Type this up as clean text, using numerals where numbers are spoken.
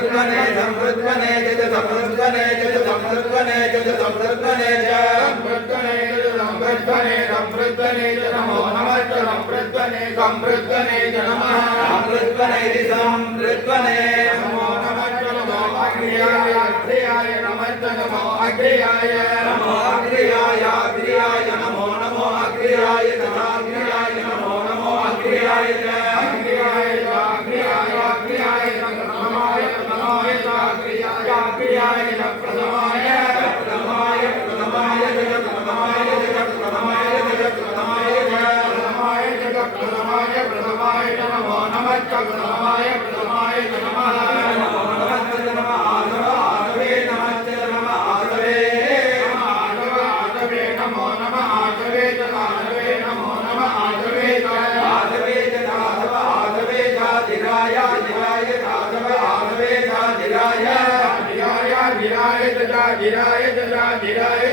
समृद्धने समृद्धने च समृद्धने च समृद्धने च समृद्धने च समृद्धने समृद्धने च नमो नमः समृद्धने समृद्धने च नमः समृद्धने समृद्धने नमो नमः नमो अग्र्याय अग्र्याय नमः नमो अग्र्याय नमो अग्र्याय अग्र्याय नमो नमो अग्र्याय अग्र्याय नमो नमो अग्र्याय अग्र्याय अग्र्याय अग्र्याय नमः नमाय अग्र्याय अग्र्याय प्रथमाय प्रथमाय प्रथमाय जगत् प्रथमाय जगत् प्रथमाय जगत् प्रथमाय जगत् प्रथमाय प्रथमाय नमो नमः प्रथमाय प्रथमाय नमः नमो नमः नमः आधवे नमः नमः आधवे आधवे नमो नमः आधवे आधवे नमो नमः आधवे आधवे आधव आधवे जाधिराय धिराय आधव आधवे जाधिराय धिराय धिराय जाधिराय जाधिराय